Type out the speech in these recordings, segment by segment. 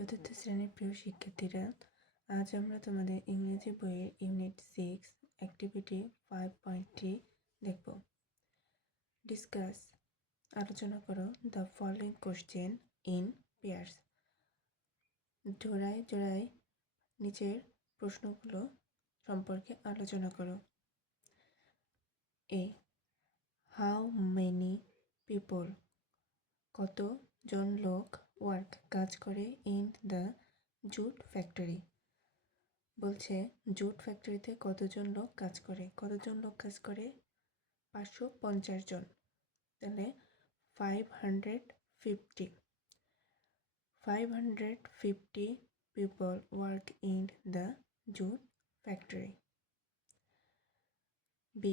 চতুর্থ শ্রেণীর প্রিয় শিক্ষার্থীরা, আজ আমরা তোমাদের ইংরেজি বইয়ের ইউনিট 6 অ্যাক্টিভিটি 5.3 দেখব। ডিসকাস আলোচনা করো the following question in pairs. জোড়ায় জোড়ায় নিচের প্রশ্নগুলো সম্পর্কে আলোচনা করো। এ, হাউ মেনি পিপল, কতজন লোক ওয়ার্ক কাজ করে ইন দ্য জুট ফ্যাক্টরি। বলছে জুট ফ্যাক্টরিতে কতজন লোক কাজ করে। 550 জন। তাহলে 550 people work in the jute factory. B,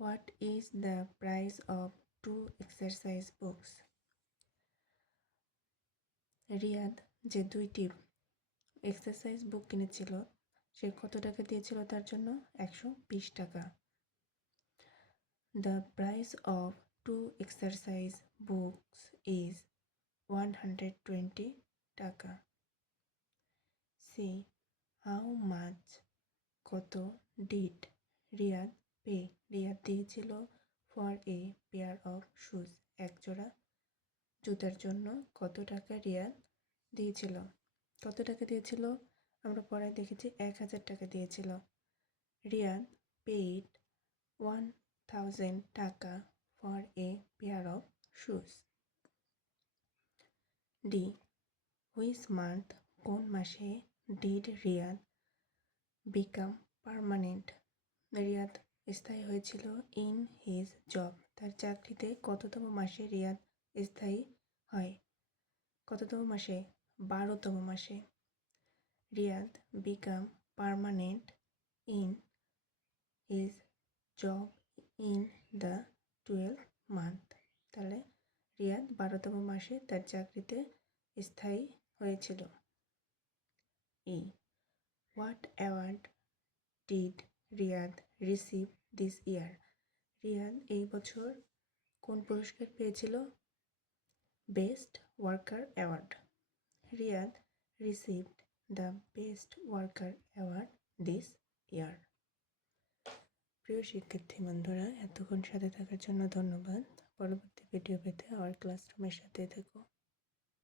what is the price of 2 exercise books? Riyad যে 2টি এক্সারসাইজ বুক কিনেছিল সে কত টাকা দিয়েছিল তার জন্য? 120 টাকা। The price of 2 exercise books is 120 টাকা। C, how much, কত, did রিয়াদ pay, রিয়াদ দিয়েছিল for a pair of shoes, এক জোড়া জুতার জন্য কত টাকা রিয়াদ দিয়েছিল? কত টাকা দিয়েছিল? আমরা পরে দেখেছি 1000 টাকা দিয়েছিল। Riyad paid 1000 taka for a pair of shoes. D, which month, কোন মাসে, did Riyad become permanent, Riyad স্থায়ী হয়েছিল ইন হিজ জব, তার চাকরিতে কততম মাসে রিয়াদ স্থায়ী হয়? কততম মাসে? 12তম মাসে। Riyad become permanent in his job in the 12th month. তাহলে রিয়াদ 12তম মাসে তার চাকরিতে স্থায়ী হয়েছিল। E, what award did Riyad receive this year, Riyad এই বছর কোন পুরস্কার পেয়েছিল? Best worker award. Riyad received the best worker award this year. প্রিয় শিক্ষার্থী বন্ধুরা, এতক্ষণ সাথে থাকার জন্য ধন্যবাদ। পরবর্তী ভিডিও পেতে আমার ক্লাসরুমের সাথে থেকো।